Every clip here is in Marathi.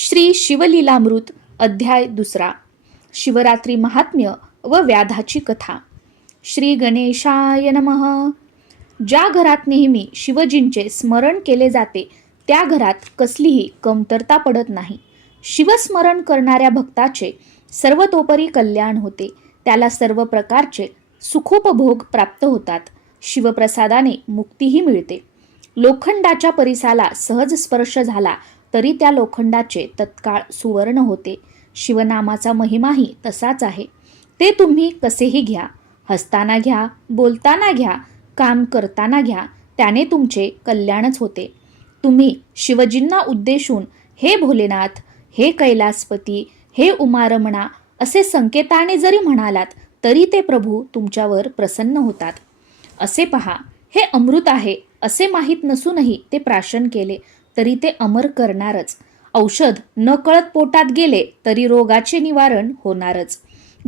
श्री शिवलीलामृत अध्याय 2. शिवरात्री महात्म्य व व्याधाची कथा. श्री गणेशाय नमः. ज्या घरात नेहमी शिवजींचे स्मरण केले जाते त्या घरात कसलीही कमतरता पडत नाही. शिवस्मरण करणाऱ्या भक्ताचे सर्वतोपरी कल्याण होते. त्याला सर्व प्रकारचे सुखोपभोग प्राप्त होतात. शिवप्रसादाने मुक्तीही मिळते. लोखंडाच्या परिसाला सहज स्पर्श झाला तरी त्या लोखंडाचे तत्काळ सुवर्ण होते. शिवनामाचा महिमाही तसाच आहे. ते तुम्ही कसेही घ्या, हसताना घ्या, बोलताना घ्या, काम करताना घ्या, त्याने तुमचे कल्याणच होते. तुम्ही शिवजींना उद्देशून हे भोलेनाथ, हे कैलासपती, हे उमारमणा असे संकेताने जरी म्हणालात तरी ते प्रभू तुमच्यावर प्रसन्न होतात. असे पहा, हे अमृत आहे असे माहीत नसूनही ते प्राशन केले तरी ते अमर करणारच. औषध न कळत पोटात गेले तरी रोगाचे निवारण होणारच.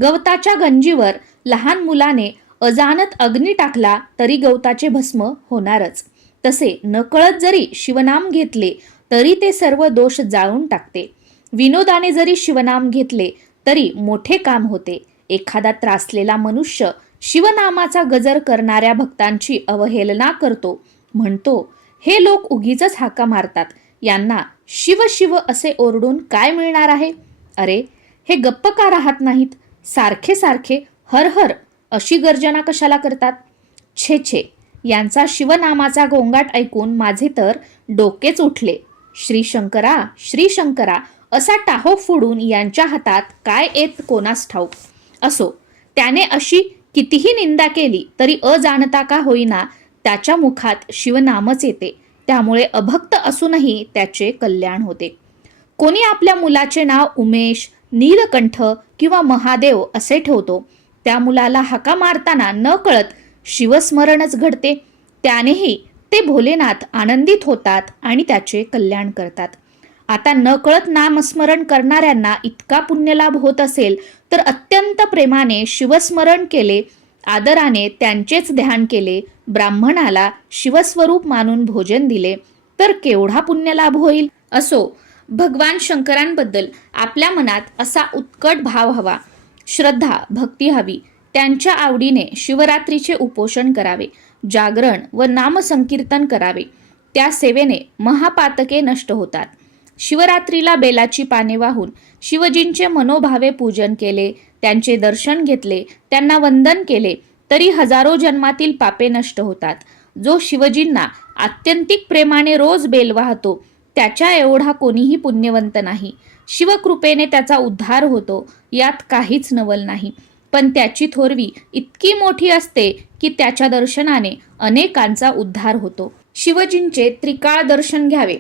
गवताच्या गंजीवर लहान मुलाने अजानत अग्नी टाकला तरी गवताचे भस्म होणारच. तसे न कळत जरी शिवनाम घेतले तरी ते सर्व दोष जाळून टाकते. विनोदाने जरी शिवनाम घेतले तरी मोठे काम होते. एखादा त्रासलेला मनुष्य शिवनामाचा गजर करणाऱ्या भक्तांची अवहेलना करतो. म्हणतो, हे लोक उगीचच हाका मारतात, यांना शिव शिव असे ओरडून काय मिळणार आहे? अरे, हे गप्प का राहत नाहीत? सारखे सारखे हर हर अशी गर्जना कशाला करतात? छे छे, यांचा शिवनामाचा गोंगाट ऐकून माझे तर डोकेच उठले. श्री शंकरा, श्री शंकरा असा टाहो फोडून यांच्या हातात काय येत कोणास ठाऊक. असो, त्याने अशी कितीही निंदा केली तरी अजाणता का होईना त्याच्या मुखात शिवनामच येते. त्यामुळे अभक्त असूनही त्याचे कल्याण होते. कोणी आपल्या मुलाचे नाव उमेश, नीलकंठ किंवा महादेव असे ठेवतो. त्या मुलाला हाका मारताना न कळत शिवस्मरणच घडते. त्यानेही ते भोलेनाथ आनंदित होतात आणि त्याचे कल्याण करतात. आता न कळत नामस्मरण करणाऱ्यांना इतका पुण्यलाभ होत असेल तर अत्यंत प्रेमाने शिवस्मरण केले, आदराने त्यांचेच ध्यान केले, ब्राह्मणाला शिवस्वरूप मानून भोजन दिले तर केवढा पुण्यलाभ होईल. असो, भगवान शंकरांबद्दल आपल्या मनात असा उत्कट भाव हवा, श्रद्धा भक्ती हवी. त्यांच्या आवडीने शिवरात्रीचे उपोषण करावे, जागरण व नामसंकीर्तन करावे. त्या सेवेने महापातके नष्ट होतात. शिवरात्रीला बेलाची पाने वाहून शिवजींचे मनोभावे पूजन केले, त्यांचे दर्शन घेतले, त्यांना वंदन केले तरी हजारो जन्मातील पापे नष्ट होतात. जो शिवजींना आत्यंतिक प्रेमाने रोज बेल वाहतो त्याच्या एवढा कोणीही पुण्यवंत नाही. शिवकृपेने त्याचा उद्धार होतो, यात काहीच नवल नाही. पण त्याची थोरवी इतकी मोठी असते की त्याच्या दर्शनाने अनेकांचा उद्धार होतो. शिवजींचे त्रिकाळ दर्शन घ्यावे.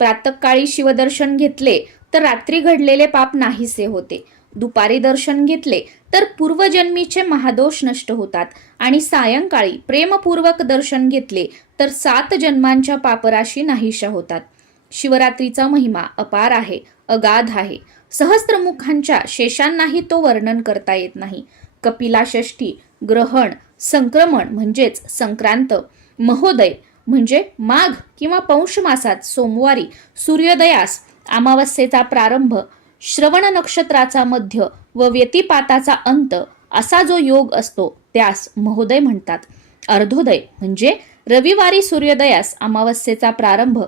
प्रातःकाळी शिवदर्शन घेतले तर रात्री घडलेले पाप नाहीसे होते. दुपारी दर्शन घेतले तर पूर्वजन्मीचे महादोष नष्ट होतात आणि सायंकाळी प्रेमपूर्वक दर्शन घेतले तर 7 जन्मांच्या पापराशी नाहीशा होतात. शिवरात्रीचा महिमा अपार आहे, अगाध आहे. सहस्त्रमुखांच्या शेषांनाही तो वर्णन करता येत नाही. कपिला षष्ठी, ग्रहण, संक्रमण म्हणजेच संक्रांत, महोदय म्हणजे माघ किंवा पौष मासात सोमवारी सूर्योदयास, अमावस्येचा प्रारंभ, श्रवण नक्षत्राचा मध्य व व्यतिपाताचा अंत असा जो योग असतो त्यास महोदय म्हणतात. अर्धोदय म्हणजे रविवारी सूर्योदयास अमावस्येचा प्रारंभ,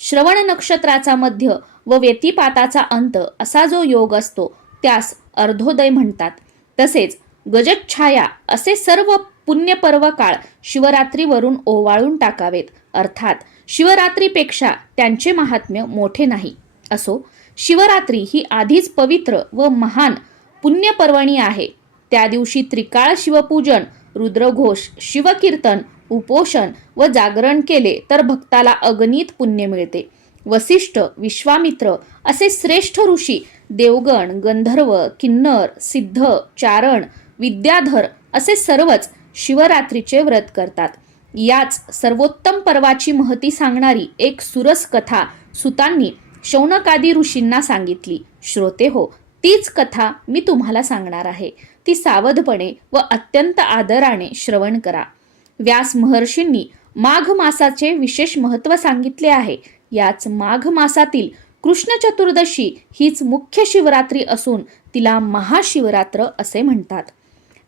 श्रवण नक्षत्राचा मध्य व व्यतिपाताचा अंत असा जो योग असतो त्यास अर्धोदय म्हणतात. तसेच गजच्छाया असे सर्व पुण्यपर्व काळ शिवरात्रीवरून ओवाळून टाकावेत. अर्थात शिवरात्रीपेक्षा त्यांचे महात्म्य मोठे नाही. असो, शिवरात्री ही आधीच पवित्र व महान पुण्यपर्वणी आहे. त्या दिवशी त्रिकाळ शिवपूजन, रुद्रघोष, शिवकीर्तन, उपोषण व जागरण केले तर भक्ताला अगणित पुण्य मिळते. वसिष्ठ, विश्वामित्र असे श्रेष्ठ ऋषी, देवगण, गंधर्व, किन्नर, सिद्ध, चारण, विद्याधर असे सर्वच शिवरात्रीचे व्रत करतात. याच सर्वोत्तम पर्वाची महती सांगणारी एक सुरस कथा सुतांनी शौनकादी ऋषींना सांगितली. श्रोते हो, तीच कथा मी तुम्हाला सांगणार आहे. ती सावधपणे व अत्यंत आदराने श्रवण करा. व्यास महर्षींनी माघ मासाचे विशेष महत्त्व सांगितले आहे. याच माघ मासातील कृष्ण चतुर्दशी हीच मुख्य शिवरात्री असून तिला महाशिवरात्र असे म्हणतात.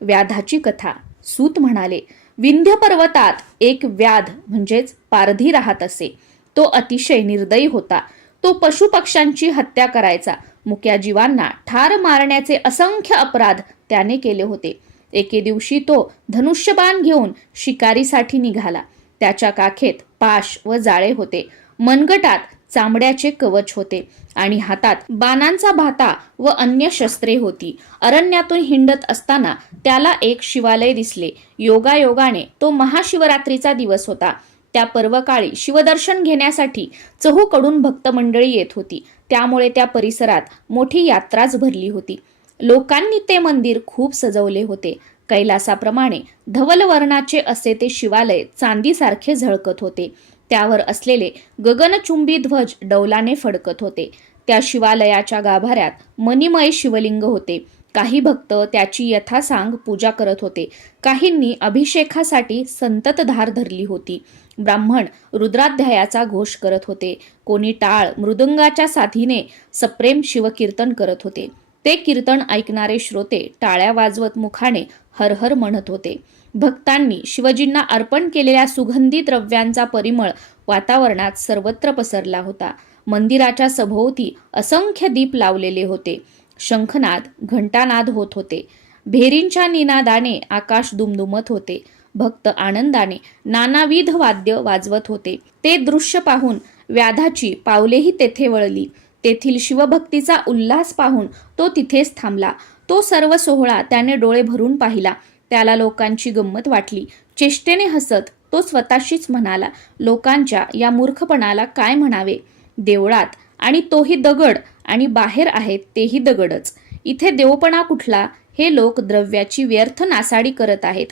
व्याधाची कथा. सूत म्हणाले, विंध्य पर्वतात एक व्याध म्हणजेच पारधी राहत असे. तो अतिशय निर्दयी होता. तो पशुपक्ष्यांची हत्या करायचा. मुक्या जीवांना ठार मारण्याचे असंख्य अपराध त्याने केले होते. एके दिवशी तो धनुष्यबाण घेऊन शिकारीसाठी निघाला. त्याच्या काखेत पाश व जाळे होते. मनगटात चामड्याचे कवच होते आणि हातात बाणांचा भाता व अन्य शस्त्रे होती. अरण्यातून हिंडत असताना त्याला एक शिवालय दिसले. योगायोगाने तो महाशिवरात्रीचा दिवस होता. त्या पर्वकाळी शिवदर्शन घेण्यासाठी चहूकडून भक्तमंडळी येत होती. त्यामुळे त्या परिसरात मोठी यात्राच भरली होती. लोकांनी ते मंदिर खूप सजवले होते. कैलासाप्रमाणे धवल वर्णाचे असे ते शिवालय चांदीसारखे झळकत होते. त्यावर असलेले गगनचुंबी ध्वज डौलाने फडकत होते. त्या शिवालयाच्या गाभाऱ्यात मणिमय शिवलिंग होते. काही भक्त त्याची यथासांग पूजा करत होते. काहींनी अभिषेकासाठी संततधार धरली होती. ब्राह्मण रुद्राध्यायाचा घोष करत होते. कोणी टाळ मृदुंगाच्या साथीने सप्रेम शिवकीर्तन करत होते. ते कीर्तन ऐकणारे श्रोते टाळ्या वाजवत मुखाने हर हर म्हणत होते. भक्तांनी शिवजींना अर्पण केलेल्या सुगंधी द्रव्यांचा परिमळ वातावरणात सर्वत्र पसरला होता. मंदिराच्या सभोवती असंख्य दीप लावलेले होते. शंखनाद घंटानाद होत होते. भेरींच्या निनादाने आकाश दुमदुमत होते. भक्त आनंदाने नानाविध वाद्य वाजवत होते. ते दृश्य पाहून व्याधाची पावलेही तेथे वळली. तेथील शिवभक्तीचा उल्हास पाहून तो तिथेच थांबला. तो सर्व सोहळा त्याने डोळे भरून पाहिला. त्याला लोकांची गंमत वाटली. चेष्टेने हसत तो स्वतःशीच म्हणाला, लोकांच्या या मूर्खपणाला काय म्हणावे. देवळात आणि तोही दगड आणि बाहेर आहेत तेही दगडच. इथे देवपणा कुठला. हे लोक द्रव्याची व्यर्थ नासाडी करत आहेत.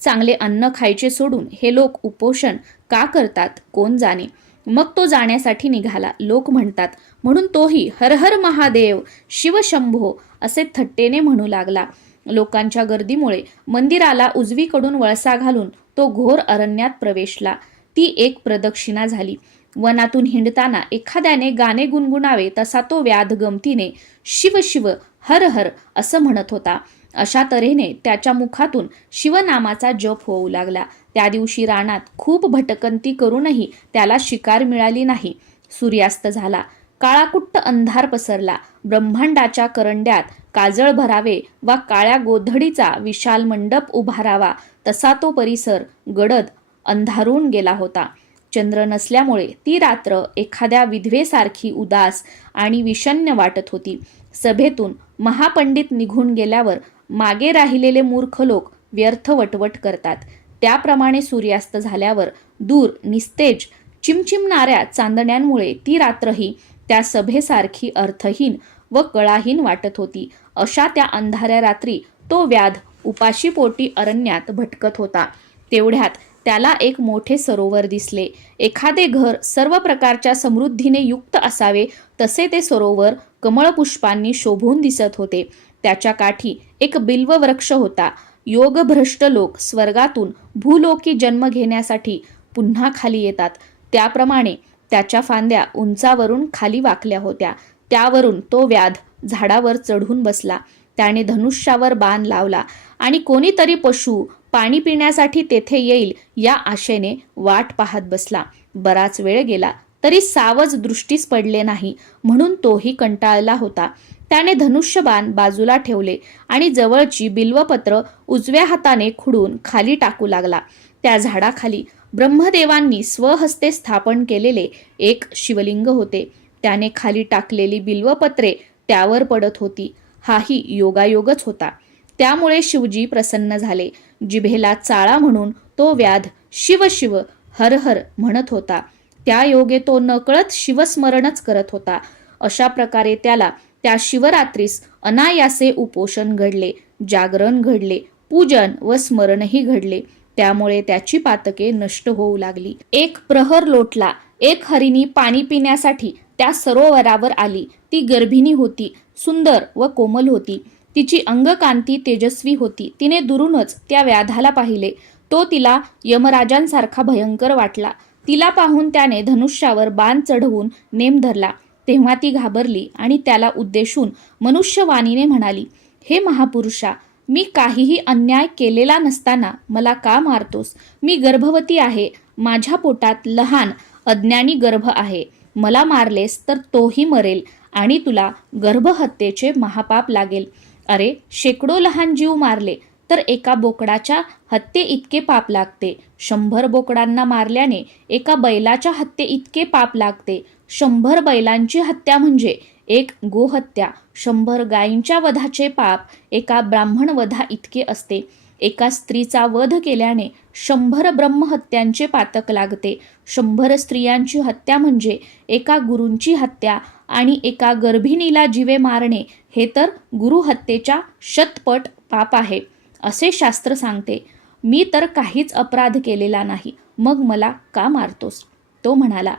चांगले अन्न खायचे सोडून हे लोक उपोषण का करतात कोण जाणे. मग तो जाण्यासाठी निघाला. लोक म्हणतात म्हणून तोही हर हर महादेव शिवशंभो असे थट्टेने म्हणू लागला. लोकांच्या गर्दीमुळे मंदिराला उजवीकडून वळसा घालून तो घोर अरण्यात प्रवेशला. ती एक प्रदक्षिणा झाली. वनातून हिंडताना एखाद्याने गाणे गुणगुणावे तसा तो व्याध गमतीने शिव शिव हर हर असं म्हणत होता. अशा तऱ्हेने त्याच्या मुखातून शिवनामाचा जप होऊ लागला. त्या दिवशी रानात खूप भटकंती करूनही त्याला शिकार मिळाली नाही. सूर्यास्त झाला. काळाकुट्ट अंधार पसरला. ब्रह्मांडाच्या करंड्यात काजळ भरावे वा काळ्या गोधडीचा विशाल मंडप उभारावा तसा तो परिसर गडद अंधारून गेला होता. चंद्र नसल्यामुळे ती रात्र एखाद्या विधवेसारखी उदास आणि विषण्ण वाटत होती. सभेतून महापंडित निघून गेल्यावर मागे राहिलेले मूर्ख लोक व्यर्थ वटवट करतात. त्याप्रमाणे सूर्यास्त झाल्यावर दूर निस्तेज चिमचिमणाऱ्या चांदण्यांमुळे ती रात्रही त्या सभेसारखी अर्थहीन व कळाहीन वाटत होती. अशा त्या अंधाऱ्या रात्री तो व्याध उपाशीपोटी अरण्यात भटकत होता. तेवढ्यात त्याला एक मोठे सरोवर दिसले. एखादे घर सर्व प्रकारच्या समृद्धीने युक्त असावे तसे ते सरोवर कमळपुष्पांनी शोभून दिसत होते. त्याच्या काठी एक बिल्व वृक्ष होता. योगभ्रष्ट लोक स्वर्गातून भूलोकी जन्म घेण्यासाठी पुन्हा खाली येतात त्याप्रमाणे त्याच्या फांद्या उंचावरून खाली वाकल्या होत्या. त्यावरून तो व्याध झाडावर चढून बसला. त्याने धनुष्यावर बाण लावला आणि कोणीतरी पशु पाणी पिण्यासाठी तेथे येईल या आशेने वाट पाहत बसला. बराच वेळ गेला तरी सावज दृष्टीस पडले नाही म्हणून तोही कंटाळला होता. त्याने धनुष्यबाण बाजूला ठेवले आणि जवळची बिल्वपत्र उजव्या हाताने खुडून खाली टाकू लागला. त्या झाडाखाली ब्रह्मदेवांनी स्वहस्ते स्थापन केलेले एक शिवलिंग होते. त्याने खाली टाकलेली बिल्वपत्रे त्यावर पडत होती. हाही योगायोगच होता. त्यामुळे शिवजी प्रसन्न झाले. जिभेला चाळा म्हणून तो व्याध शिव शिव हर हर म्हणत होता. त्या योगे तो नकळत शिवस्मरणच करत होता. अशा प्रकारे त्याला त्या शिवरात्रीस अनायासे उपोषण घडले, जागरण घडले, पूजन व स्मरणही घडले. त्यामुळे त्याची पातके नष्ट होऊ लागली. एक प्रहर लोटला. एक हरिणी पाणी पिण्यासाठी त्या सरोवरावर आली. ती गर्भिणी होती. सुंदर व कोमल होती. तिची अंगकांती तेजस्वी होती. तिने दुरूनच त्या व्याधाला पाहिले. तो तिला यमराजांसारखा भयंकर वाटला. तिला पाहून त्याने धनुष्यावर बाण चढवून नेम धरला. तेव्हा ती घाबरली आणि त्याला उद्देशून मनुष्यवाणीने म्हणाली, हे महापुरुषा, मी काहीही अन्याय केलेला नसताना मला का मारतोस? मी गर्भवती आहे. माझ्या पोटात लहान अज्ञानी गर्भ आहे. मला मारलेस तर तोही मरेल आणि तुला गर्भहत्येचे महापाप लागेल. अरे, शेकडो लहान जीव मारले तर एका बोकडाच्या हत्ये इतके पाप लागते. 100 बोकडांना मारल्याने एका बैलाच्या हत्ये इतके पाप लागते. 100 बैलांची हत्या म्हणजे एक गोहत्या. 100 गायींच्या वधाचे पाप एका ब्राह्मण वधा इतके असते. एका स्त्रीचा वध केल्याने 100 ब्रह्महत्यांचे पातक लागते. 100 स्त्रियांची हत्या म्हणजे एका गुरूंची हत्या आणि एका गर्भिणीला जीवे मारणे हे तर गुरुहत्येच्या 100 पाप आहे, असे शास्त्र सांगते. मी तर काहीच अपराध केलेला नाही, मग मला का मारतोस? तो म्हणाला,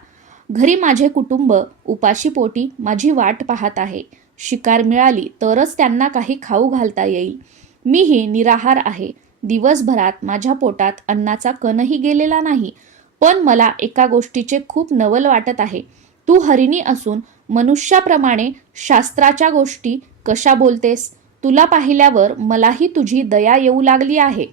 घरी माझे कुटुंब उपाशीपोटी माझी वाट पाहत आहे. शिकार मिळाली तरच त्यांना काही खाऊ घालता येईल. मीही निराहार आहे. दिवसभरात माझ्या पोटात अन्नाचा कणही गेलेला नाही. पण मला एका गोष्टीचे खूप नवल वाटत आहे. तू हरिणी असून मनुष्याप्रमाणे शास्त्राच्या गोष्टी कशा बोलतेस? तुला पाहिल्यावर मलाही तुझी दया येऊ लागली आहे.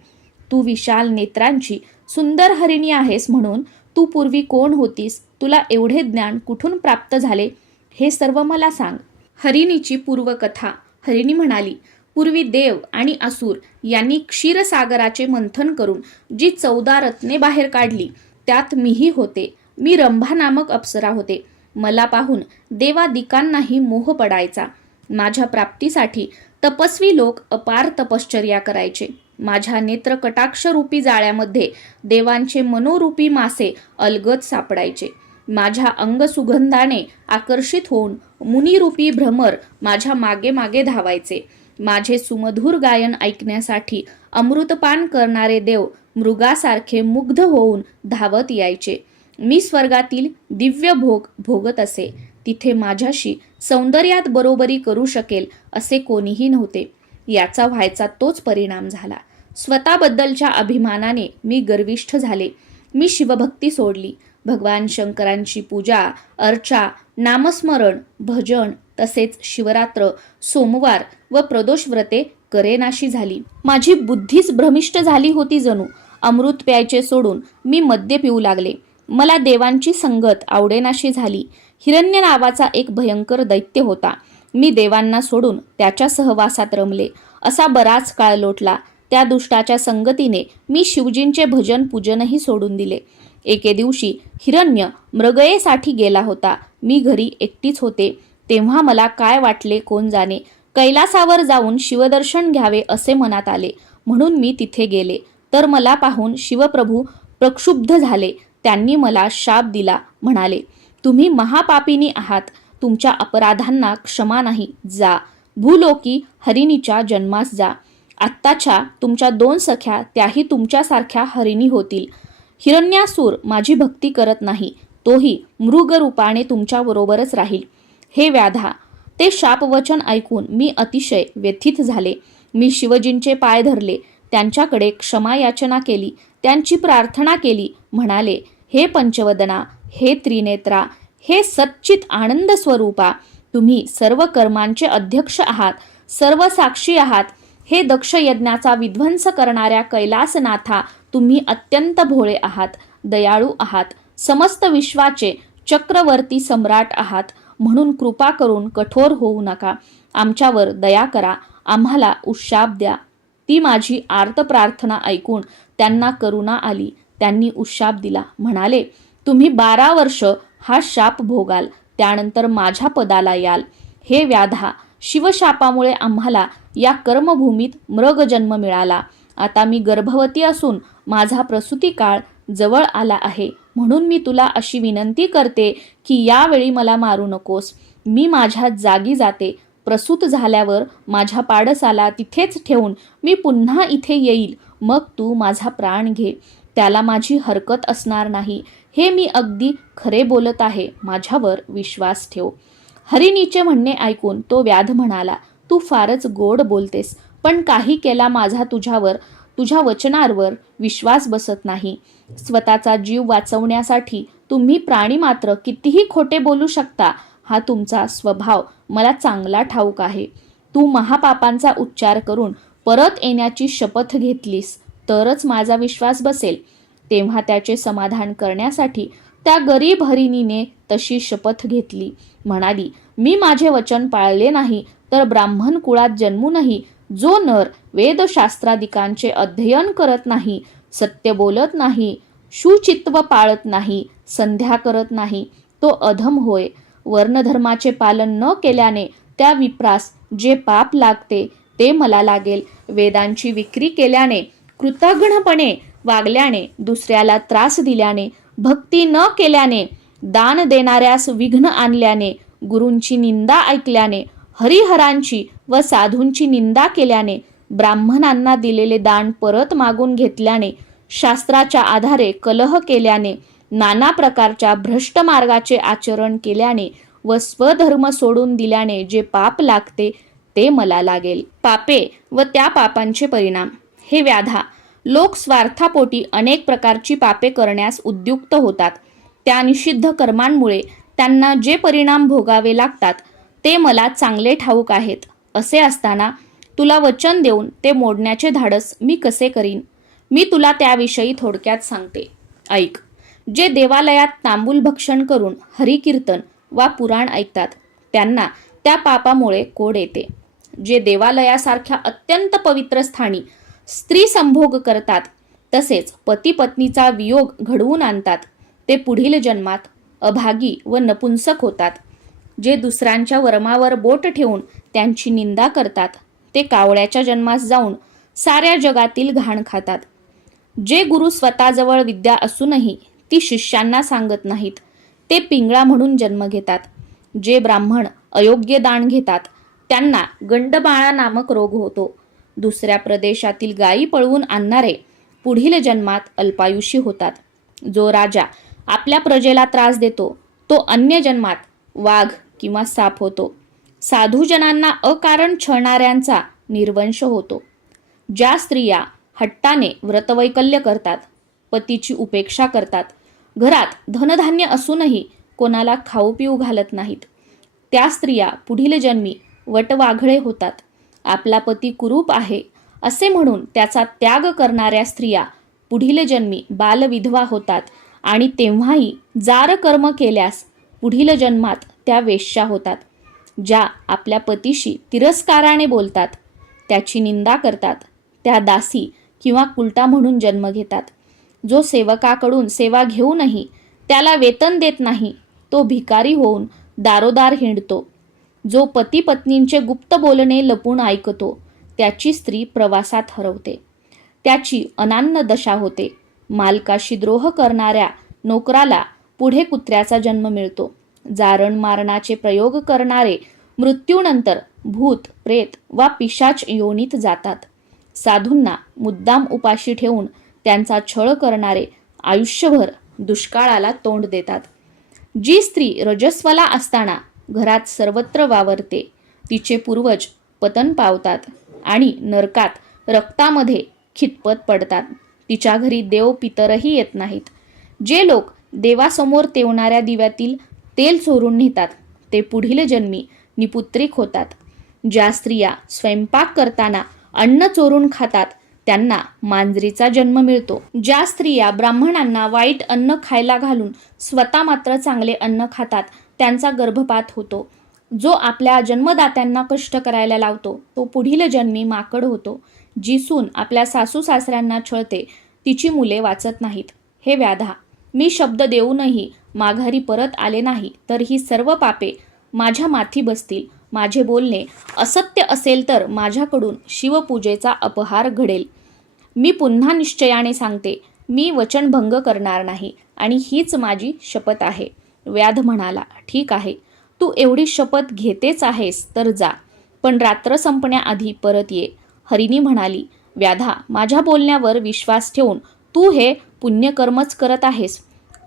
तू विशाल नेत्रांची सुंदर हरिणी आहेस म्हणून तू पूर्वी कोण होतीस? तुला एवढे ज्ञान कुठून प्राप्त झाले? हे सर्व मला सांग. हरिणीची पूर्वकथा. हरिणी म्हणाली, पूर्वी देव आणि असुर यांनी क्षीरसागराचे मंथन करून जी 14 रत्ने बाहेर काढली त्यात मीही होते. मी रंभा नामक अप्सरा होते. मला पाहून देवादिकांनाही मोह पडायचा. माझ्या प्राप्तीसाठी तपस्वी लोक अपार तपश्चर्या करायचे. माझ्या नेत्रकटाक्षरूपी जाळ्यामध्ये देवांचे मनोरूपी मासे अलगद सापडायचे. माझ्या अंगसुगंधाने आकर्षित होऊन मुनिरूपी भ्रमर माझ्या मागे मागे धावायचे. माझे सुमधुर गायन ऐकण्यासाठी अमृतपान करणारे देव मृगासारखे मुग्ध होऊन धावत यायचे. मी स्वर्गातील दिव्य भोग भोगत असे. तिथे माझ्याशी सौंदर्यात बरोबरी करू शकेल असे कोणीही नव्हते. याचा व्हायचा तोच परिणाम झाला. स्वतःबद्दलच्या अभिमानाने मी गर्विष्ठ झाले. मी शिवभक्ती सोडली. भगवान शंकरांची पूजा, अर्चा, नामस्मरण, भजन तसेच शिवरात्र, सोमवार व प्रदोष व्रते करेनाशी झाली. माझी बुद्धीच भ्रमिष्ट झाली होती जणू. अमृत प्यायचे सोडून मी मद्य पिऊ लागले. मला देवांची संगत आवडेनाशी झाली. हिरण्य नावाचा एक भयंकर दैत्य होता. मी देवांना सोडून त्याच्या सहवासात रमले. असा बराच काळ लोटला. त्या दुष्टाच्या संगतीने मी शिवजींचे भजन पूजनही सोडून दिले. एके दिवशी हिरण्य मृगयेसाठी गेला होता. मी घरी एकटीच होते. तेव्हा मला काय वाटले कोण जाणे. कैलासावर जाऊन शिवदर्शन घ्यावे असे मनात आले. म्हणून मी तिथे गेले तर मला पाहून शिवप्रभू प्रक्षुब्ध झाले. त्यांनी मला शाप दिला. म्हणाले, तुम्ही महापापिनी आहात. तुमच्या अपराधांना क्षमा नाही. जा, भूलोकी हरिणीच्या जन्मास जा. आत्ताच्या तुमच्या 2 सख्या त्याही तुमच्यासारख्या हरिणी होतील. हिरण्यासूर माझी भक्ती करत नाही. तोही मृग रूपाने तुमच्याबरोबरच राहील. हे व्याधा, ते शापवचन ऐकून मी अतिशय व्यथित झाले. मी शिवजींचे पाय धरले. त्यांच्याकडे क्षमा याचना केली. त्यांची प्रार्थना केली. म्हणाले, हे पंचवदना, हे त्रिनेत्रा, हे सच्चित आनंद स्वरूपा, तुम्ही सर्व कर्मांचे अध्यक्ष आहात, सर्व साक्षी आहात. हे दक्ष यज्ञाचा विध्वंस करणाऱ्या कैलासनाथा, तुम्ही अत्यंत भोळे आहात, दयाळू आहात, समस्त विश्वाचे चक्रवर्ती सम्राट आहात. म्हणून कृपा करून कठोर होऊ नका. आमच्यावर दया करा. आम्हाला उशाप द्या. ती माझी आर्त प्रार्थना ऐकून त्यांना करुणा आली. त्यांनी उशाप दिला. म्हणाले, तुम्ही 12 वर्ष हा शाप भोगाल, त्यानंतर माझ्या पदाला याल. हे व्याधा, शिवशापामुळे आम्हाला या कर्मभूमीत मृगजन्म मिळाला. आता मी गर्भवती असून माझा प्रसूती काळ जवळ आला आहे. म्हणून मी तुला अशी विनंती करते की यावेळी मला मारू नकोस. मी माझ्या जागी जाते. प्रसूत झाल्यावर माझ्या पाडसाला तिथेच ठेवून मी पुन्हा इथे येईल. मग तू माझा प्राण घे. त्याला माझी हरकत असणार नाही. हे मी अगदी खरे बोलत आहे. माझ्यावर विश्वास ठेव. हरिणीचे म्हणणे ऐकून तो व्याध म्हणाला, तू फारच गोड बोलतेस, पण काही केला माझा तुझ्या वचनांवर विश्वास बसत नाही. स्वतःचा जीव वाचवण्यासाठी तुम्ही प्राणी मात्र कितीही खोटे बोलू शकता. हा तुमचा स्वभाव मला चांगला ठाऊक आहे. तू महापापांचा उच्चार करून परत येण्याची शपथ घेतलीस तरच माझा विश्वास बसेल. तेव्हा त्याचे समाधान करण्यासाठी त्या गरीब हरिणीने तशी शपथ घेतली. म्हणाली, मी माझे वचन पाळले नाही तर ब्राह्मण कुळात जन्मूनही जो नर वेदशास्त्रादिकांचे अध्ययन करत नाही, सत्य बोलत नाही, शुचित्व पाळत नाही, संध्या करत नाही, तो अधम होय. वर्णधर्माचे पालन न केल्याने त्या विप्रास जे पाप लागते ते मला लागेल. वेदांची विक्री केल्याने, कृतघ्नपणे वागल्याने, दुसऱ्याला त्रास दिल्याने, भक्ती न केल्याने, दान देणाऱ्यास विघ्न आणल्याने, गुरूंची निंदा ऐकल्याने, हरिहरांची व साधूंची निंदा केल्याने, ब्राह्मणांना दिलेले दान परत मागून घेतल्याने, शास्त्राच्या आधारे कलह केल्याने, नाना प्रकारच्या भ्रष्ट मार्गाचे आचरण केल्याने व स्वधर्म सोडून दिल्याने जे पाप लागते ते मला लागेल. पापे व त्या पापांचे परिणाम. हे व्याधा, लोक स्वार्थापोटी अनेक प्रकारची पापे करण्यास उद्युक्त होतात. त्या निषिद्ध कर्मांमुळे त्यांना जे परिणाम भोगावे लागतात ते मला चांगले ठाऊक आहेत. असे असताना तुला वचन देऊन ते मोडण्याचे धाडस मी कसे करीन? मी तुला त्याविषयी थोडक्यात सांगते, ऐक. जे देवालयात तांबूल भक्षण करून हरिकीर्तन वा पुराण ऐकतात त्यांना त्या पापामुळे कोड येते. जे देवालयासारख्या अत्यंत पवित्र स्थानी स्त्री संभोग करतात तसेच पती पत्नीचा वियोग घडवून आणतात ते पुढील जन्मात अभागी व नपुंसक होतात. जे दुसऱ्यांच्या वर्मावर बोट ठेवून त्यांची निंदा करतात ते कावळ्याच्या जन्मास जाऊन साऱ्या जगातील घाण खातात. जे गुरु स्वतःजवळ विद्या असूनही ती शिष्यांना सांगत नाहीत ते पिंगळा म्हणून जन्म घेतात. जे ब्राह्मण अयोग्य दान घेतात त्यांना गंडबाळा नामक रोग होतो. दुसऱ्या प्रदेशातील गायी पळवून आणणारे पुढील जन्मात अल्पायुषी होतात. जो राजा आपल्या प्रजेला त्रास देतो तो अन्य जन्मात वाघ किंवा साप होतो. साधूजनांना अकारण छळणाऱ्यांचा निर्वंश होतो. ज्या स्त्रिया हट्टाने व्रतवैकल्य करतात, पतीची उपेक्षा करतात, घरात धनधान्य असूनही कोणाला खाऊ पिऊ घालत नाहीत, त्या स्त्रिया पुढील जन्मी वटवाघळे होतात. आपला पती कुरूप आहे असे म्हणून त्याचा त्याग करणाऱ्या स्त्रिया पुढील जन्मी बालविधवा होतात आणि तेव्हाही जार कर्म केल्यास पुढील जन्मात त्या वेश्या होतात. ज्या आपल्या पतीशी तिरस्काराने बोलतात, त्याची निंदा करतात, त्या दासी किंवा कुलटा म्हणून जन्म घेतात. जो सेवकाकडून सेवा घेऊनही त्याला वेतन देत नाही तो भिकारी होऊन दारोदार हिंडतो. जो पती पत्नींचे गुप्त बोलणे लपून ऐकतो त्याची स्त्री प्रवासात हरवते. त्याची अनान्न दशा होते. मालकाशी द्रोह करणाऱ्या नोकराला पुढे कुत्र्याचा जन्म मिळतो. जारण मारणाचे प्रयोग करणारे मृत्यूनंतर भूत, प्रेत वा पिशाच योनीत जातात. साधूंना मुद्दाम उपाशी ठेवून त्यांचा छळ करणारे आयुष्यभर दुष्काळाला तोंड देतात. जी स्त्री रजस्वला असताना घरात सर्वत्र वावरते तिचे पूर्वज पतन पावतात आणि नरकात रक्तामध्ये खितपत पडतात. तिच्या घरी देव पितरही येत नाहीत. जे लोक देवासमोर तेवणाऱ्या दिव्यातील तेल चोरून नेतात ते पुढील जन्मी निपुत्रिक होतात. ज्या स्त्रिया स्वयंपाक करताना अन्न चोरून खातात त्यांना मांजरीचा जन्म मिळतो. ज्या स्त्रिया ब्राह्मणांना वाईट अन्न खायला घालून स्वतः मात्र चांगले अन्न खातात त्यांचा गर्भपात होतो. जो आपल्या जन्मदात्यांना कष्ट करायला लावतो तो पुढील जन्मी माकड होतो. जी सून आपल्या सासू सासऱ्यांना छळते तिची मुले वाचत नाहीत. हे व्याधा, मी शब्द देऊनही माघारी परत आले नाही तर ही सर्व पापे माझ्या माथी बसतील. माझे बोलणे असत्य असेल तर माझ्याकडून शिवपूजेचा अपहार घडेल. मी पुन्हा निश्चयाने सांगते, मी वचनभंग करणार नाही आणि हीच माझी शपथ आहे. व्याध म्हणाला, ठीक आहे, तू एवढी शपथ घेतेच आहेस तर जा, पण रात्र संपण्याआधी परत ये. हरिणी म्हणाली, व्याधा, माझ्या बोलण्यावर विश्वास ठेवून तू हे पुण्यकर्मच करत आहेस.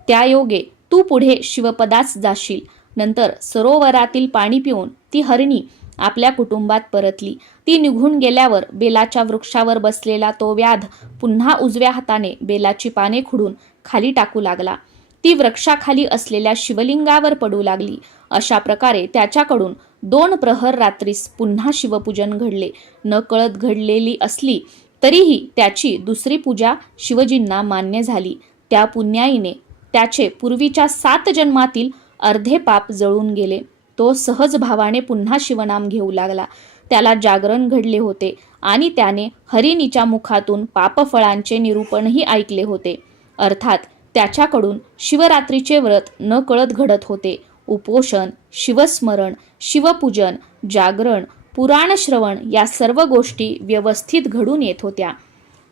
त्या योगे तू पुढे शिवपदास जाशील. नंतर सरोवरातील पाणी पिऊन ती हरिणी आपल्या कुटुंबात परतली. ती निघून गेल्यावर बेलाच्या वृक्षावर बसलेला तो व्याध पुन्हा उजव्या हाताने बेलाची पाने खुडून खाली टाकू लागला. ती वृक्षाखाली असलेल्या शिवलिंगावर पडू लागली. अशा प्रकारे त्याच्याकडून 2 प्रहर रात्रीस पुन्हा शिवपूजन घडले. नकळत घडलेली असली तरीही त्याची दुसरी पूजा शिवजींना मान्य झाली. त्या पुण्याईने त्याचे पूर्वीच्या 7 जन्मातील अर्धे पाप जळून गेले. तो सहज भावाने पुन्हा शिवनाम घेऊ लागला. त्याला जागरण घडले होते आणि त्याने हरिणीच्या मुखातून पापफळांचे निरूपणही ऐकले होते. अर्थात त्याच्याकडून शिवरात्रीचे व्रत नकळत घडत होते. उपोषण, शिवस्मरण, शिवपूजन, जागरण, पुराण श्रवण या सर्व गोष्टी व्यवस्थित घडून येत होत्या.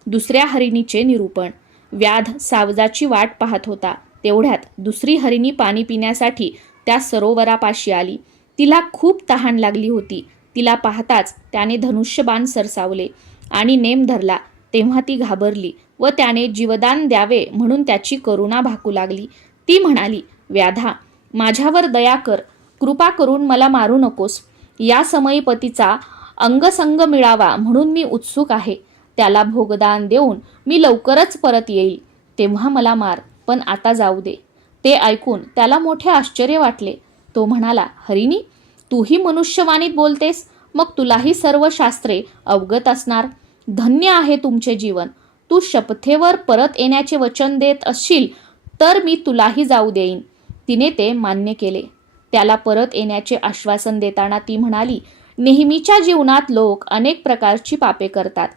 दुसऱ्या हरिणीचे निरूपण. व्याध सावजाची वाट पाहत होता. तेवढ्यात दुसरी हरिणी पाणी पिण्यासाठी त्या सरोवरापाशी आली. तिला खूप तहान लागली होती. तिला पाहताच त्याने धनुष्यबाण सरसावले आणि नेम धरला. तेव्हा ती घाबरली व त्याने जीवदान द्यावे म्हणून त्याची करुणा भाकू लागली. ती म्हणाली, व्याधा, माझ्यावर दया कर, कृपा करून मला मारू नकोस. या समयी पतीचा अंगसंग मिळावा म्हणून मी उत्सुक आहे. त्याला भोगदान देऊन मी लवकरच परत येईल. तेव्हा मला मार, पण आता जाऊ दे. ते ऐकून त्याला मोठे आश्चर्य वाटले. तो म्हणाला, हरिणी, तूही मनुष्यवाणीत बोलतेस, मग तुलाही सर्व शास्त्रे अवगत असणार. धन्य आहे तुमचे जीवन. तू शपथेवर परत येण्याचे वचन देत असशील तर मी तुलाही जाऊ देईन. तिने ते मान्य केले. त्याला परत येण्याचे आश्वासन देताना ती म्हणाली, नेहमीच्या जीवनात लोक अनेक प्रकारची पापे करतात.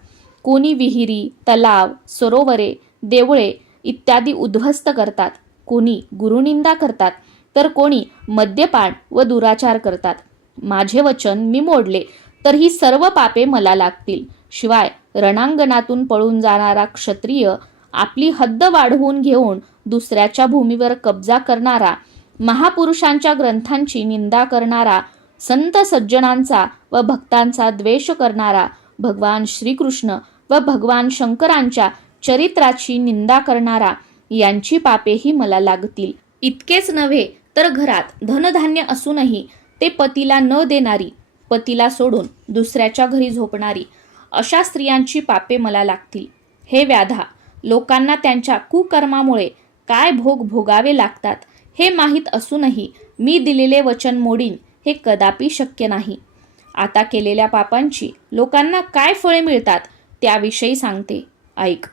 कोणी विहिरी, तलाव, सरोवरे, देवळे इत्यादी उद्ध्वस्त करतात. कोणी गुरुनिंदा करतात, तर कोणी मद्यपान व दुराचार करतात. माझे वचन मी मोडले तर ही सर्व पापे मला लागतील. शिवाय रणांगणातून पळून जाणारा क्षत्रिय, आपली हद्द वाढवून घेऊन दुसऱ्याच्या भूमीवर कब्जा करणारा, महापुरुषांच्या ग्रंथांची निंदा करणारा, संत सज्जनांचा व भक्तांचा द्वेष करणारा, भगवान श्रीकृष्ण व भगवान शंकरांच्या चरित्राची निंदा करणारा, यांची पापेही मला लागतील. इतकेच नव्हे तर घरात धनधान्य असूनही ते पतीला न देणारी, पतीला सोडून दुसऱ्याच्या घरी झोपणारी, अशा स्त्रियांची पापे मला लागतील. हे व्याधा, लोकांना त्यांच्या कुकर्मामुळे काय भोग भोगावे लागतात हे माहीत असूनही मी दिलेले वचन मोडीन हे कदापि शक्य नाही. आता केलेल्या पापांची लोकांना काय फळे मिळतात त्याविषयी सांगते, ऐक.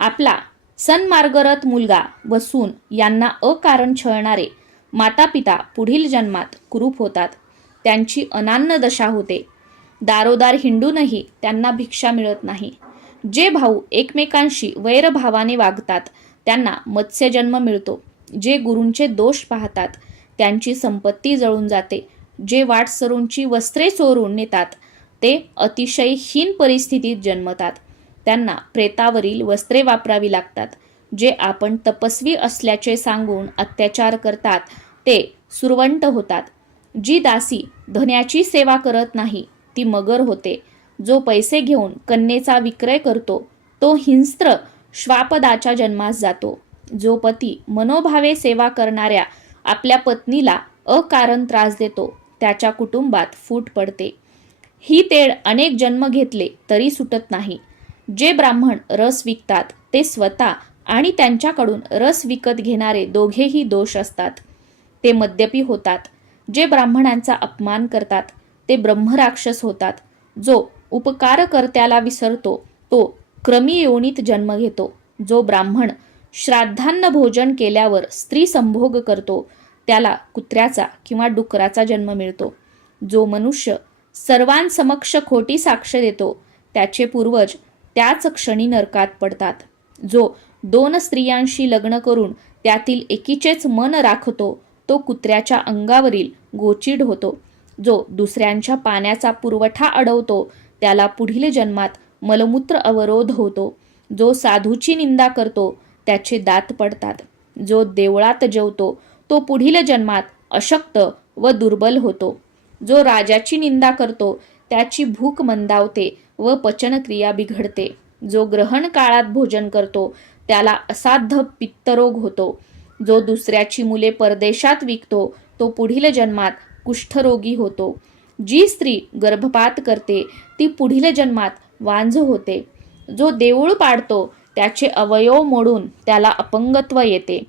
आपला सन्मार्गरत मुलगा व सून यांना अकारण छळणारे मातापिता पुढील जन्मात कुरूप होतात. त्यांची अनान्न दशा होते. दारोदार हिंडूनही त्यांना भिक्षा मिळत नाही. जे भाऊ एकमेकांशी वैरभावाने वागतात त्यांना मत्स्यजन्म मिळतो. जे गुरूंचे दोष पाहतात त्यांची संपत्ती जळून जाते. जे वाटसरूंची वस्त्रे चोरून नेतात ते अतिशय हीन परिस्थितीत जन्मतात. त्यांना प्रेतावरील वस्त्रे वापरावी लागतात. जे आपण तपस्वी असल्याचे सांगून अत्याचार करतात ते सुरवंट होतात. जी दासी धन्याची सेवा करत नाही ती मगर होते. जो पैसे घेऊन कन्येचा विक्रय करतो तो हिंस्त्र श्वापदाच्या जन्मास जातो. जो पती मनोभावे सेवा करणाऱ्या आपल्या पत्नीला अकारण त्रास देतो त्याच्या कुटुंबात फूट पडते. ही तेढ अनेक जन्म घेतले तरी सुटत नाही. जे ब्राह्मण रस विकतात ते स्वतः आणि त्यांच्याकडून रस विकत घेणारे दोघेही दोष असतात. ते मद्यपी होतात. जे ब्राह्मणांचा अपमान करतात ते ब्रह्मराक्षस होतात. जो उपकारकर्त्याला विसरतो तो क्रमी योनीत जन्म घेतो. जो ब्राह्मण श्राद्धान्न भोजन केल्यावर स्त्री संभोग करतो त्याला कुत्र्याचा किंवा डुकराचा जन्म मिळतो. जो मनुष्य सर्वांसमक्ष खोटी साक्ष देतो त्याचे पूर्वज त्याच क्षणी नरकात पडतात. जो 2 स्त्रियांशी लग्न करून त्यातील एकीचेच मन राखतो तो कुत्र्याच्या अंगावरील गोचीड होतो. जो दुसऱ्यांच्या पाण्याचा पुरवठा अडवतो त्याला पुढील जन्मात मलमूत्र अवरोध होतो. जो साधूची निंदा करतो त्याचे दात पडतात. जो देवळात जेवतो तो पुढील जन्मात अशक्त व दुर्बल होतो. जो राजाची निंदा करतो त्याची भूक मंदावते व पचनक्रिया बिघडते. जो ग्रहण काळात भोजन करतो त्याला असाध्य पित्तरोग होतो. जो दुसऱ्याची मुले परदेशात विकतो तो पुढील जन्मात कुष्ठरोगी होतो. जी स्त्री गर्भपात करते ती पुढील जन्मात वांझ होते. जो देऊळ पाडतो त्याचे अवयव मोडून त्याला अपंगत्व येते.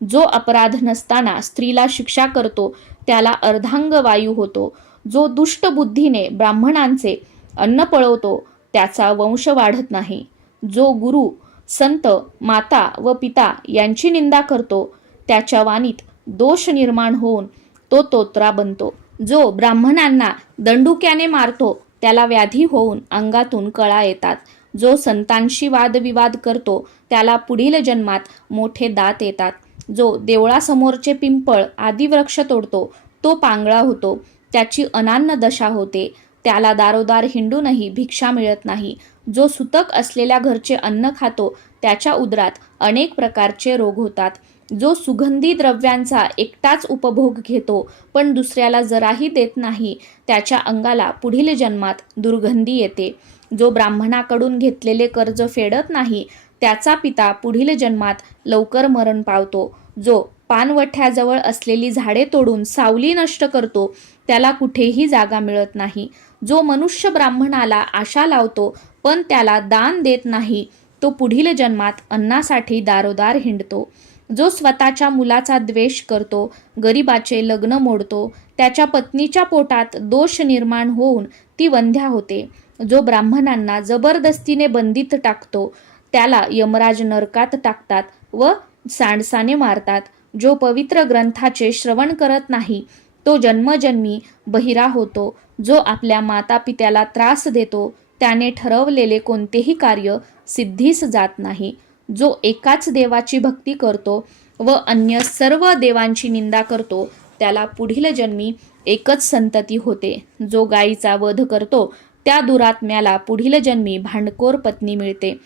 जो अपराध नसताना स्त्रीला शिक्षा करतो त्याला अर्धांग वायू होतो. जो दुष्ट बुद्धीने ब्राह्मणांचे अन्न पळवतो त्याचा वंश वाढत नाही. जो गुरु, संत, माता व पिता यांची निंदा करतो त्याच्या वाणीत दोष निर्माण होऊन तो तोत्रा बनतो. जो ब्राह्मणांना दंडुक्याने मारतो त्याला व्याधी होऊन अंगातून कळा येतात. जो संतांशी वादविवाद करतो त्याला पुढील जन्मात मोठे दात येतात. जो देवळासमोरचे पिंपळ आदी वृक्ष तोडतो तो पांगळा होतो, त्याची अनान्न दशा होते. त्याला दारोदार हिंडूनही भिक्षा मिळत नाही. जो सुतक असलेल्या घरचे अन्न खातो त्याच्या उदरात अनेक प्रकारचे रोग होतात. जो सुगंधी द्रव्यांचा एकटाच उपभोग घेतो पण दुसऱ्याला जराही देत नाही त्याच्या अंगाला पुढील जन्मात दुर्गंधी येते. जो ब्राह्मणाकडून घेतलेले कर्ज फेडत नाही त्याचा पिता पुढील जन्मात लवकर मरण पावतो. जो पानवठ्याजवळ असलेली झाडे तोडून सावली नष्ट करतो त्याला कुठेही जागा मिळत नाही. जो मनुष्य ब्राह्मणाला आशा लावतो पण त्याला दान देत नाही तो पुढील जन्मात अन्नासाठी दारोदार हिंडतो. जो स्वतःच्या मुलाचा द्वेष करतो, गरिबाचे लग्न मोडतो, त्याच्या पत्नीच्या पोटात दोष निर्माण होऊन ती वंध्या होते. जो ब्राह्मणांना जबरदस्तीने बंदीत टाकतो त्याला यमराज नरकात टाकतात व सांडसाने मारतात. जो पवित्र ग्रंथाचे श्रवण करत नाही तो जन्मजन्मी बहिरा होतो. जो आपल्या मातापित्याला त्रास देतो त्याने ठरवलेले कोणतेही कार्य सिद्धीस जात नाही. जो एकाच देवाची भक्ती करतो व अन्य सर्व देवांची निंदा करतो त्याला पुढील जन्मी एकच संतती होते. जो गायीचा वध करतो त्या दुरात्म्याला पुढील जन्मी भांडखोर पत्नी मिळते.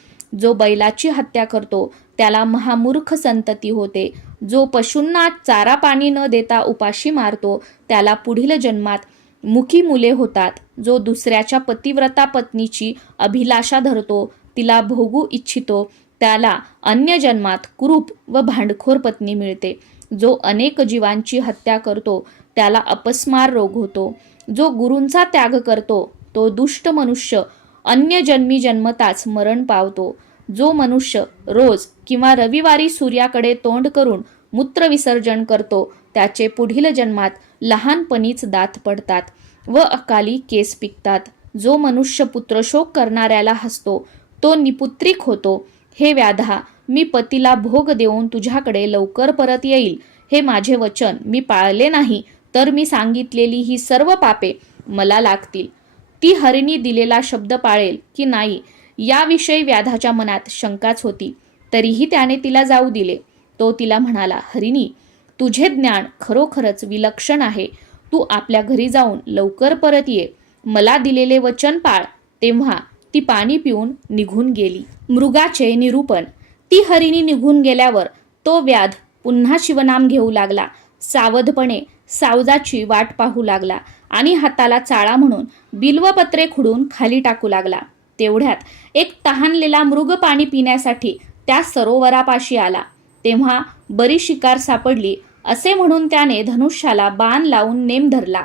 जो बैलाची हत्या करतो त्याला महामूर्ख संतती होते. जो पशूंना चारा पाणी न देता उपाशी मारतो त्याला पुढील जन्मात मुखी मुले होतात. जो दुसऱ्याच्या पतिव्रता पत्नीची अभिलाषा धरतो, तिला भोगू इच्छितो त्याला अन्य जन्मात कुरूप व भांडखोर पत्नी मिळते. जो अनेक जीवांची हत्या करतो त्याला अपस्मार रोग होतो. जो गुरूंचा त्याग करतो तो दुष्ट मनुष्य अन्य जन्मी जन्मताच मरण पावतो. जो मनुष्य रोज किंवा रविवारी सूर्याकडे तोंड करून मूत्र विसर्जन करतो त्याचे पुढील जन्मात लहानपणीच दात पडतात व अकाली केस पिकतात. जो मनुष्य पुत्रशोक करणाऱ्याला हसतो तो निपुत्रिक होतो. हे व्याधा, मी पतीला भोग देऊन तुझ्याकडे लवकर परत येईल हे माझे वचन मी पाळले नाही तर मी सांगितलेली ही सर्व पापे मला लागतील. ती हरिणी दिलेला शब्द पाळेल की नाही याविषयी व्याधाच्या मनात शंकाच होती. तरीही त्याने तिला जाऊ दिले. तो तिला म्हणाला, हरिणी, तुझे ज्ञान खरोखरच विलक्षण आहे. तू आपल्या घरी जाऊन लवकर परत ये. मला दिलेले वचन पाळ. तेव्हा ती पाणी पिऊन निघून गेली. मृगाचे निरूपण. ती हरिणी निघून गेल्यावर तो व्याध पुन्हा शिवनाम घेऊ लागला. सावधपणे सावजाची वाट पाहू लागला आणि हाताला चाळा म्हणून बिल्वपत्रे खुडून खाली टाकू लागला. तेवढ्यात एक तहानलेला मृग पाणी पिण्यासाठी त्या सरोवरापाशी आला. तेव्हा बरी शिकार सापडली असे म्हणून त्याने धनुष्याला बाण लावून नेम धरला.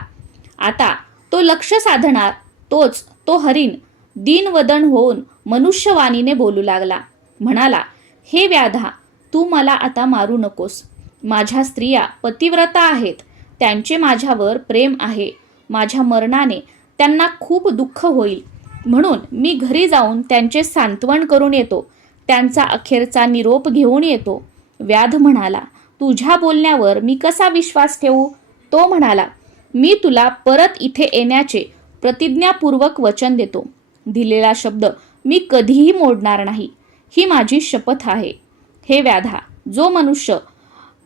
आता तो लक्ष साधणार तोच तो हरिण दीनवदन होऊन मनुष्यवाणीने बोलू लागला. म्हणाला, हे व्याधा, तू मला आता मारू नकोस. माझ्या स्त्रिया पतिव्रता आहेत. त्यांचे माझ्यावर प्रेम आहे. माझ्या मरणाने त्यांना खूप दुःख होईल म्हणून मी घरी जाऊन त्यांचे सांत्वन करून येतो. त्यांचा अखेरचा निरोप घेऊन येतो. व्याध म्हणाला, तुझ्या बोलण्यावर मी कसा विश्वास ठेवू? तो म्हणाला, मी तुला परत इथे येण्याचे प्रतिज्ञापूर्वक वचन देतो. दिलेला शब्द मी कधीही मोडणार नाही. ही माझी शपथ आहे. हे व्याधा, जो मनुष्य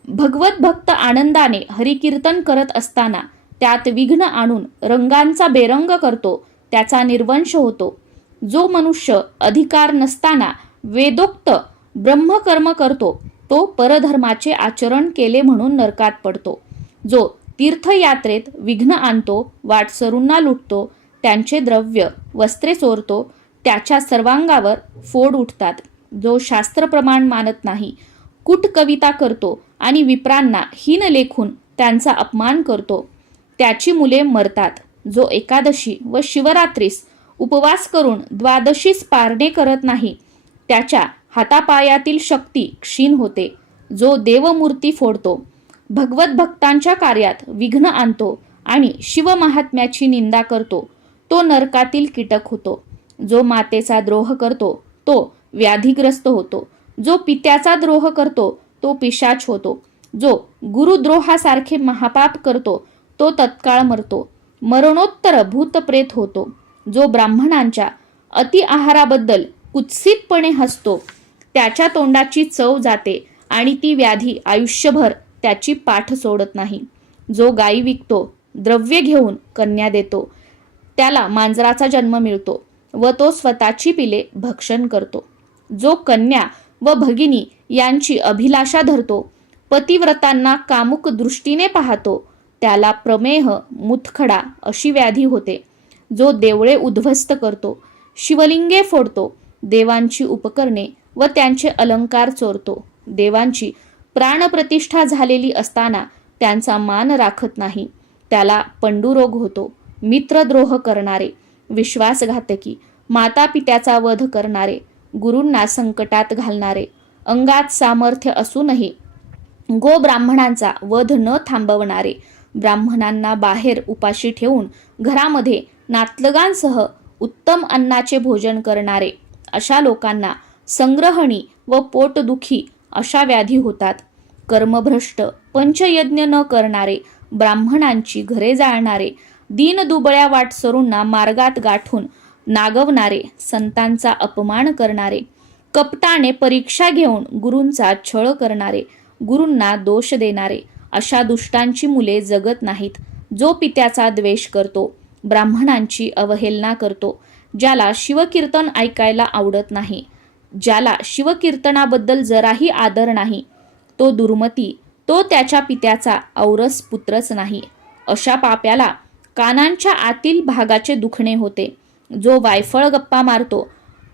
भगवत भक्त आनंदाने हरिकीर्तन करत असताना त्यात विघ्न आणून रंगांचा बेरंग करतो त्याचा निर्वंश होतो. जो मनुष्य अधिकार नसताना वेदोक्त ब्रह्मकर्म करतो तो परधर्माचे आचरण केले म्हणून नरकात पडतो. जो तीर्थयात्रेत विघ्न आणतो, वाटसरूंना लुटतो, त्यांचे द्रव्य वस्त्रे चोरतो, त्याच्या सर्वांगावर फोड उठतात. जो शास्त्रप्रमाण मानत नाही, कुट कविता करतो आणि विप्रांना हीन लेखून त्यांचा अपमान करतो, त्याची मुले मरतात. जो एकादशी व शिवरात्रीस उपवास करून द्वादशीस पारणे करत नाही, त्याच्या हातापायातील शक्ती क्षीण होते. जो देवमूर्ती फोडतो, भगवत भक्तांच्या कार्यात विघ्न आणतो आणि शिवमहात्म्याची निंदा करतो, तो नरकातील कीटक होतो. जो मातेचा द्रोह करतो तो व्याधिग्रस्त होतो. जो पित्याचा द्रोह करतो तो पिशाच होतो. जो गुरुद्रोहासारखे महापाप करतो तो तत्काळ मरतो, मरणोत्तर भूतप्रेत होतो. जो ब्राह्मणांच्या अति आहाराबद्दल कुत्सितपणे हसतो त्याच्या तोंडाची चव जाते आणि ती व्याधी आयुष्यभर त्याची पाठ सोडत नाही. जो गायी विकतो, द्रव्य घेऊन कन्या देतो, त्याला मांजराचा जन्म मिळतो व तो स्वतःची पिले भक्षण करतो. जो कन्या व भगिनी यांची अभिलाषा धरतो, पतिव्रतांना कामुक दृष्टीने पाहतो, त्याला प्रमेह, मुतखडा अशी व्याधी होते. जो देवळे उद्ध्वस्त करतो, शिवलिंगे फोडतो, देवांची उपकरणे व त्यांचे अलंकार चोरतो, देवांची प्राणप्रतिष्ठा झालेली असताना त्यांचा मान राखत नाही, त्याला पंडुरोग होतो. मित्रद्रोह करणारे, विश्वासघातकी, माता पित्याचा वध करणारे, गुरूंना संकटात घालणारे, अंगात सामर्थ्य असूनही गो ब्राह्मणांचा वध न थांबवणारे, ब्राह्मणांना बाहेर उपाशी ठेवून घरामध्ये नातलगांसह उत्तम अन्नाचे भोजन करणारे, अशा लोकांना संग्रहणी व पोटदुखी अशा व्याधी होतात. कर्मभ्रष्ट, पंचयज्ञ न करणारे, ब्राह्मणांची घरे जाळणारे, दीनदुबळ्या वाटसरूंना मार्गात गाठून नागवणारे, संतांचा अपमान करणारे, कपटाने परीक्षा घेऊन गुरूंचा छळ करणारे, गुरूंना दोष देणारे, अशा दुष्टांची मुले जगत नाहीत. जो पित्याचा द्वेष करतो, ब्राह्मणांची अवहेलना करतो, ज्याला शिवकीर्तन ऐकायला आवडत नाही, ज्याला शिवकीर्तनाबद्दल जराही आदर नाही, तो दुर्मती, तो त्याच्या पित्याचा औरस पुत्रच नाही. अशा पाप्याला कानांच्या आतील भागाचे दुखणे होते. जो वायफळ गप्पा मारतो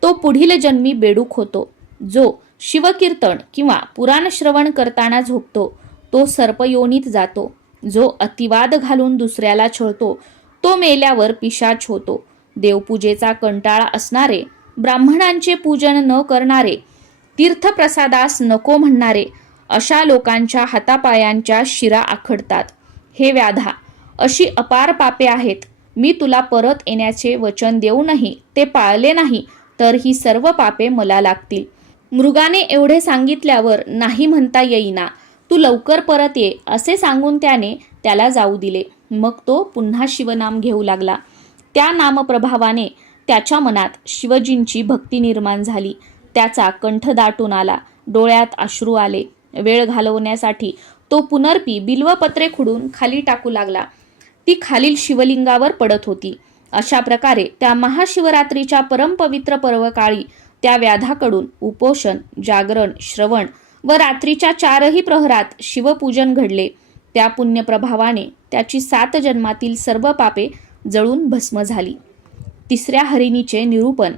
तो पुढील जन्मी बेडूक होतो. जो शिवकीर्तन किंवा पुराण श्रवण करताना झोपतो तो सर्पयोनीत जातो. जो अतिवाद घालून दुसऱ्याला छळतो तो मेल्यावर पिशाच होतो. देवपूजेचा कंटाळा असणारे, ब्राह्मणांचे पूजन न करणारे, तीर्थप्रसादास नको म्हणणारे, अशा लोकांच्या हातापायांच्या शिरा आखडतात. हे व्याधा, अशी अपार पापे आहेत. मी तुला परत येण्याचे वचन देऊनही ते पाळले नाही तर ही सर्व पापे मला लागतील. मृगाने एवढे सांगितल्यावर नाही म्हणता येईना. तू लवकर परत ये असे सांगून त्याने त्याला जाऊ दिले. मग तो पुन्हा शिवनाम घेऊ लागला. त्या नामप्रभावाने त्याच्या मनात शिवजींची भक्ती निर्माण झाली. त्याचा कंठ दाटून आला, डोळ्यात अश्रू आले. वेळ घालवण्यासाठी तो पुनर्पी बिल्वपत्रे खुडून खाली टाकू लागला. ती खालील शिवलिंगावर पडत होती. अशा प्रकारे त्या महाशिवरात्रीच्या परमपवित्र पर्वकाळी त्या व्याधाकडून उपोषण, जागरण, श्रवण व रात्रीच्या 4ही प्रहरात शिवपूजन घडले. त्या पुण्यप्रभावाने त्याची 7 जन्मातील सर्व पापे जळून भस्म झाली. 3ऱ्या हरिणीचे निरूपण.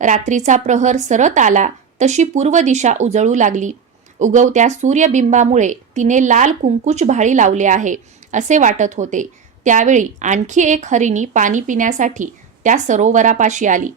रात्रीचा प्रहर सरत आला तशी पूर्व दिशा उजळू लागली. उगवत्या सूर्यबिंबामुळे तिने लाल कुंकूच भाळी लावले आहे असे वाटत होते. त्यावेळी आणखी एक हरिणी पाणी पिण्यासाठी त्या सरोवरापाशी आली.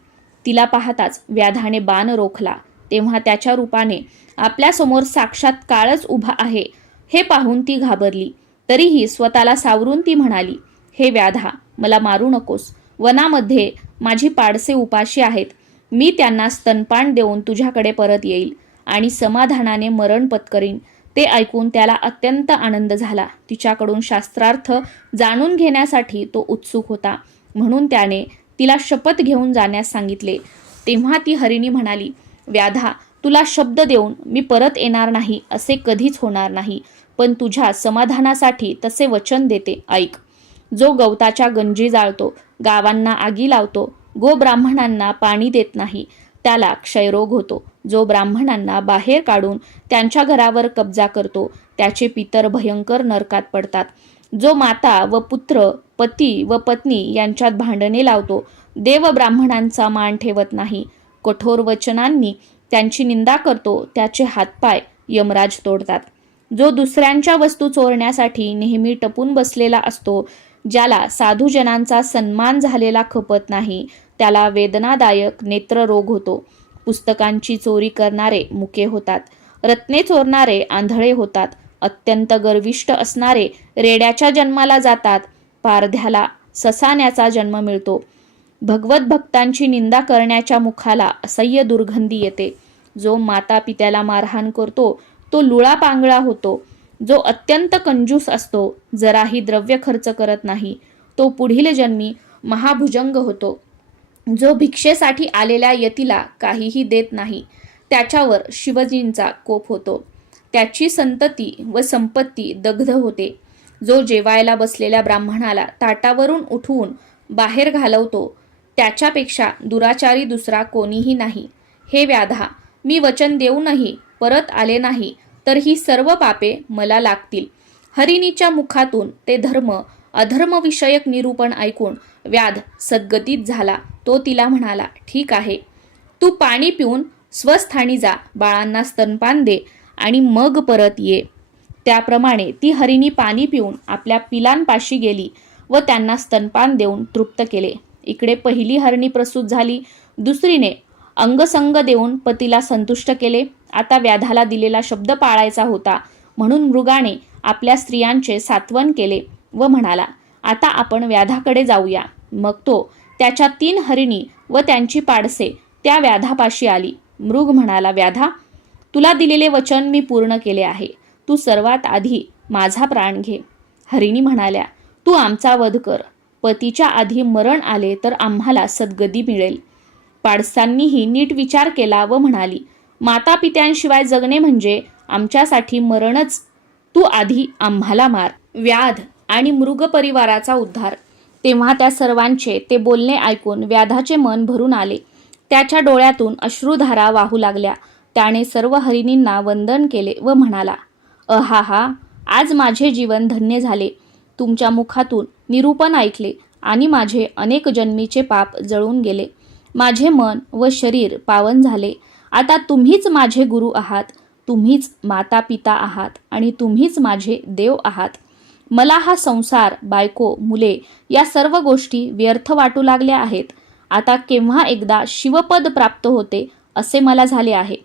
तिला पाहताच व्याधाने बाण रोखला. तेव्हा त्याच्या रूपाने आपल्यासमोर साक्षात काळच उभा आहे हे पाहून ती घाबरली. तरीही स्वतःला सावरून ती म्हणाली, हे व्याधा, मला मारू नकोस. वनामध्ये माझी पाडसे उपाशी आहेत. मी त्यांना स्तनपान देऊन तुझ्याकडे परत येईल आणि समाधानाने मरण पत्करीन. ते ऐकून त्याला अत्यंत आनंद झाला. तिच्याकडून शास्त्रार्थ जाणून घेण्यासाठी तो उत्सुक होता, म्हणून त्याने तिला शपथ घेऊन जाण्यास सांगितले. तेव्हा ती हरिणी म्हणाली, व्याधा, तुला शब्द देऊन मी परत येणार नाही असे कधीच होणार नाही, पण तुझ्या समाधानासाठी तसे वचन देते, ऐक. जो गवताच्या गंजी जाळतो, गावांना आगी लावतो, गो ब्राह्मणांना पाणी देत नाही, त्याला क्षयरोग होतो. जो ब्राह्मणांना बाहेर काढून त्यांच्या घरावर कब्जा करतो त्याचे पितर भयंकर नरकात पडतात. जो माता व पुत्र, पती व पत्नी यांच्यात भांडणे लावतो, देव ब्राह्मणांचा मान ठेवत नाही, कठोर वचनांनी त्यांची निंदा करतो, त्याचे हातपाय यमराज तोडतात. जो दुसऱ्यांच्या वस्तू चोरण्यासाठी नेहमी टपून बसलेला असतो, ज्याला साधूजनांचा सन्मान झालेला खपत नाही, त्याला वेदनादायक नेत्ररोग होतो. पुस्तकांची चोरी करणारे मुके होतात. रत्ने चोरणारे आंधळे होतात, अत्यंत गर्विष्ठ असणारे रेड्याच्या जन्माला जातात, पारध्याला ससाण्याचा जन्म मिळतो, भगवत भक्तांची निंदा करण्याच्या मुखाला असह्य दुर्गंधी येते, जो माता पित्याला मारहाण करतो तो लुळा पांगळा होतो, जो अत्यंत कंजूस असतो, जराही द्रव्य खर्च करत नाही, तो पुढील जन्मी महाभुजंग होतो, जो भिक्षेसाठी आलेल्या यतीला काहीही देत नाही, त्याच्यावर शिवजींचा कोप होतो, त्याची संतती व संपत्ती दग्ध होते, जो जेवायला बसलेल्या ब्राह्मणाला ताटावरून उठवून बाहेर घालवतो, त्याच्यापेक्षा दुराचारी दुसरा कोणीही नाही. हे व्याधा, मी वचन देऊनही परत आले नाही तर ही सर्व पापे मला लागतील. हरिणीच्या मुखातून ते धर्म अधर्मविषयक निरूपण ऐकून व्याध सद्गतीत झाला. तो तिला म्हणाला, ठीक आहे, तू पाणी पिऊन स्वस्थानी जा, बाळांना स्तनपान दे आणि मग परत ये. त्याप्रमाणे ती हरिणी पाणी पिऊन आपल्या पिलांपाशी गेली व त्यांना स्तनपान देऊन तृप्त केले. इकडे पहिली हरिणी प्रसूत झाली, दुसरीने अंगसंग देऊन पतीला संतुष्ट केले. आता व्याधाला दिलेला शब्द पाळायचा होता, म्हणून मृगाने आपल्या स्त्रियांचे सात्वन केले व म्हणाला, आता आपण व्याधाकडे जाऊया. मग तो त्याच्या 3 हरिणी व त्यांची पाडसे त्या व्याधापाशी आली. मृग म्हणाला, व्याधा, तुला दिलेले वचन मी पूर्ण केले आहे, तू सर्वात आधी माझा प्राण घे. हरिणी म्हणाल्या, तू आमचा वध कर, पतीच्या आधी मरण आले तर आम्हाला सद्गती मिळेल. पाडसांनीही नीट विचार केला व म्हणाली, माता पित्यांशिवाय जगणे म्हणजे आमच्यासाठी मरणच, तू आधी आम्हाला मार. व्याध आणि मृग परिवाराचा उद्धार. तेव्हा त्या सर्वांचे ते बोलणे ऐकून व्याधाचे मन भरून आले, त्याच्या डोळ्यातून अश्रुधारा वाहू लागल्या. त्याने सर्व हरिणींना वंदन केले व म्हणाला, अहाहा, आज माझे जीवन धन्य झाले. तुमच्या मुखातून निरूपण ऐकले आणि माझे अनेक जन्मीचे पाप जळून गेले. माझे मन व शरीर पावन झाले. आता तुम्हीच माझे गुरु आहात, तुम्हीच माता पिता आहात आणि तुम्हीच माझे देव आहात. मला हा संसार, बायको, मुले या सर्व गोष्टी व्यर्थ वाटू लागल्या आहेत. आता केव्हा एकदा शिवपद प्राप्त होते असे मला झाले आहे.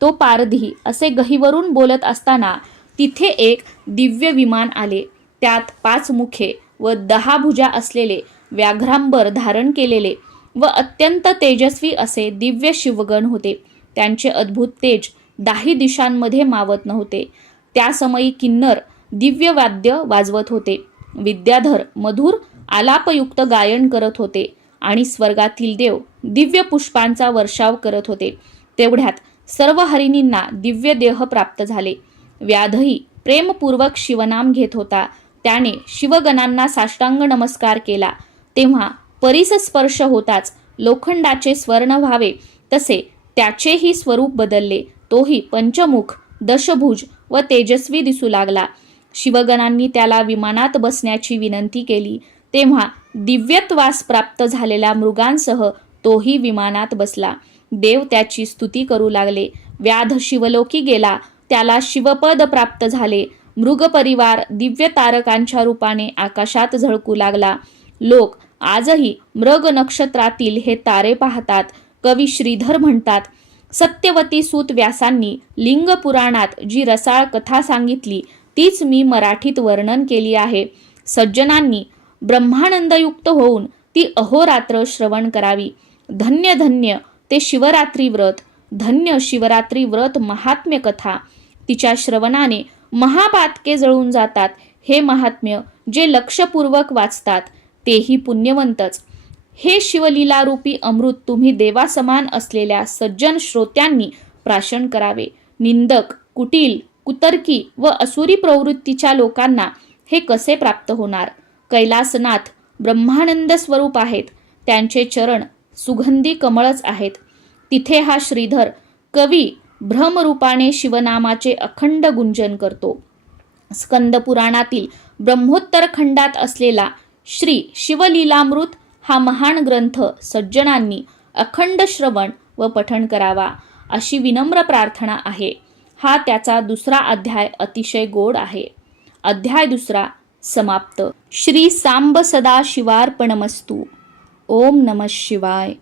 तो पारधी असे गहिवरून बोलत असताना तिथे एक दिव्य विमान आले. त्यात 5 मुखे व 10 भुजा असलेले, व्याघ्रांबर धारण केलेले व अत्यंत तेजस्वी असे दिव्य शिवगण होते. त्यांचे अद्भुत तेज 10 दिशांमध्ये मावत नव्हते. त्यासमयी किन्नर दिव्य वाद्य वाजवत होते, विद्याधर मधुर आलापयुक्त गायन करत होते आणि स्वर्गातील देव दिव्य पुष्पांचा वर्षाव करत होते. तेवढ्यात सर्व हरिणींना दिव्य देह प्राप्त झाले. व्याधही प्रेमपूर्वक शिवनाम घेत होता. त्याने शिवगणांना साष्टांग नमस्कार केला. तेव्हा परिसस्पर्श होताच लोखंडाचे स्वर्ण व्हावे तसे त्याचेही स्वरूप बदलले. तोही पंचमुख, दशभुज व तेजस्वी दिसू लागला. शिवगणांनी त्याला विमानात बसण्याची विनंती केली. तेव्हा दिव्यत्वास प्राप्त झालेल्या मृगांसह तोही विमानात बसला. देव त्याची स्तुती करू लागले. व्याध शिवलोकी गेला, त्याला शिवपद प्राप्त झाले. मृग परिवार दिव्य तारकांच्या रूपाने आकाशात झळकू लागला. लोक आजही मृग नक्षत्रातील हे तारे पाहतात. कवी श्रीधर म्हणतात, सत्यवती सूत व्यासांनी लिंग पुराणात जी रसाळ कथा सांगितली तीच मी मराठीत वर्णन केली आहे. सज्जनांनी ब्रह्मानंदयुक्त होऊन ती अहोरात्र श्रवण करावी. धन्य धन्य ते शिवरात्री व्रत, धन्य शिवरात्री व्रत महात्म्य कथा. तिच्या श्रवणाने महापातके जळून जातात. हे महात्म्य जे लक्षपूर्वक वाचतात तेही पुण्यवंतच. हे शिवलीलारूपी अमृत तुम्ही देवासमान असलेल्या सज्जन श्रोत्यांनी प्राशन करावे. निंदक, कुटील, कुतर्की व असुरी प्रवृत्तीच्या लोकांना हे कसे प्राप्त होणार? कैलासनाथ ब्रह्मानंद स्वरूप आहेत. त्यांचे चरण सुगंधी कमळच आहेत. तिथे हा श्रीधर कवी भ्रमरूपाने शिवनामाचे अखंड गुंजन करतो. स्कंद पुराणातील ब्रह्मोत्तर खंडात असलेला श्री शिवलीलामृत हा महान ग्रंथ सज्जनांनी अखंड श्रवण व पठण करावा अशी विनम्र प्रार्थना आहे. हा त्याचा 2रा अध्याय अतिशय गोड आहे. अध्याय 2 समाप्त. श्री सांब सदा शिवार्पणमस्तु. ओम नमः शिवाय.